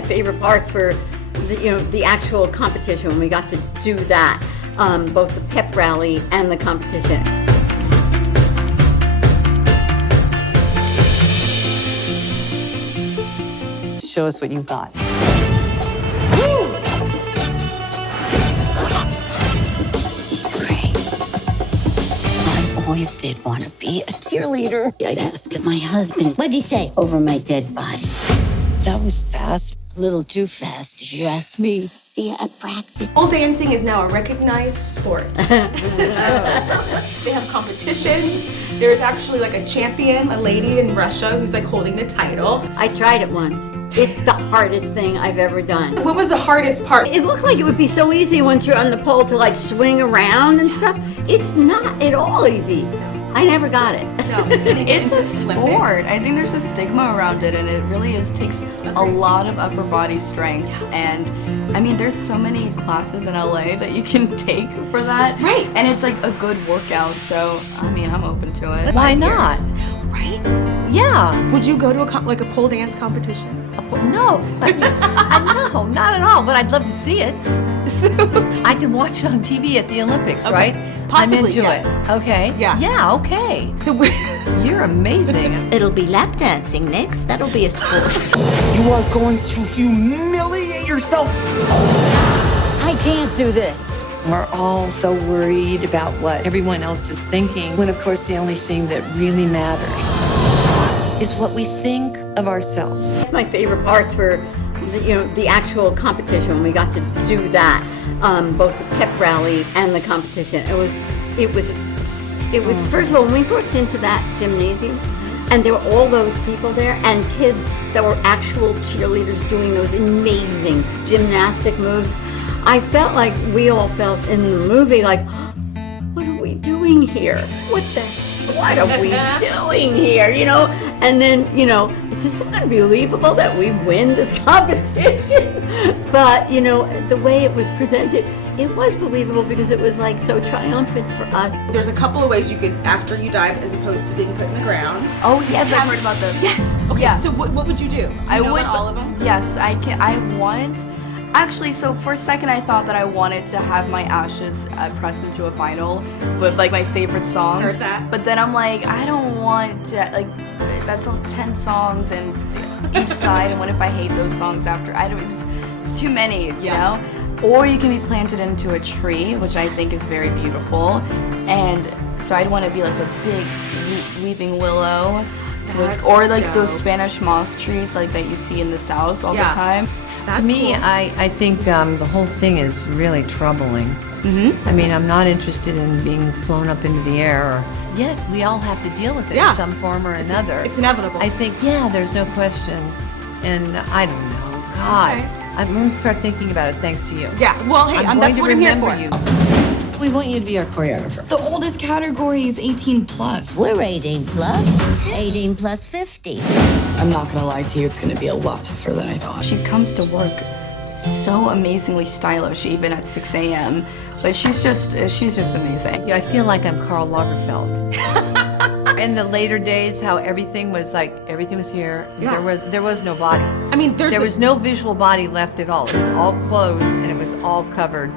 my favorite parts were the actual competition, when we got to do that, both the pep rally and the competition. Show us what you've got. She's great. I always did want to be a cheerleader. I'd ask my husband, what'd he say, over my dead body? That was fast. A little too fast, if you ask me. See you at practice. Pole dancing is now a recognized sport. They have competitions. There's actually like a champion, a lady in Russia who's like holding the title. I tried it once. It's the hardest thing I've ever done. What was the hardest part? It looked like it would be so easy once you're on the pole to like swing around and stuff. It's not at all easy. I never got it. No, It's a sport. I think there's a stigma around it, and it really takes a lot of upper body strength. And I mean, there's so many classes in LA that you can take for that. Right. And it's like a good workout, so I mean, I'm open to it. Why not? Right? Yeah. Would you go to a pole dance competition? No. No, not at all. But I'd love to see it. I can watch it on TV at the Olympics, Okay. right? Possibly, I'm into yes. it. Okay. Yeah. Yeah, okay. So You're amazing. It'll be lap dancing next. That'll be a sport. You are going to humiliate yourself. I can't do this. We're all so worried about what everyone else is thinking, when of course the only thing that really matters is what we think of ourselves. My favorite parts were the actual competition, when we got to do that, both the pep rally and the competition. It was first of all, when we walked into that gymnasium and there were all those people there and kids that were actual cheerleaders doing those amazing gymnastic moves, I felt like we all felt in the movie like, what are we doing here? What are we doing here? And then, is this unbelievable that we win this competition? But, the way it was presented, it was believable because it was like so triumphant for us. there's a couple of ways you could, after you dive, as opposed to being put in the ground. Oh yes, I've heard about this. Yes. Okay. Yeah. So what would you do? Do you know would about all of them? Yes, I can. I want. Actually, so for a second I thought that I wanted to have my ashes pressed into a vinyl with like my favorite songs. Heard that. But then I'm like, I don't want to, like, that's all 10 songs and each side, and what if I hate those songs after? It's too many, you know? Or you can be planted into a tree, which I think is very beautiful. And so I'd want to be like a big weeping willow. Or like dope. those Spanish moss trees like that you see in the South all the time. To me, cool. I think the whole thing is really troubling. Mm-hmm. I mean, I'm not interested in being flown up into the air. Yet we all have to deal with it in some form or another. It's inevitable. I think, there's no question. And I don't know. God, Okay. I'm going to start thinking about it thanks to you. Yeah. Well, hey, I'm that's going to what I'm here remember for. you. We want you to be our choreographer. The oldest category is 18 plus. We're 18 plus. 18 plus 50. I'm not gonna lie to you, it's gonna be a lot tougher than I thought. She comes to work so amazingly stylish, even at 6 a.m. But she's just amazing. Yeah, I feel like I'm Karl Lagerfeld. In the later days, how everything was here. Yeah. There was no body. I mean, There was no visual body left at all. It was all clothes and it was all covered.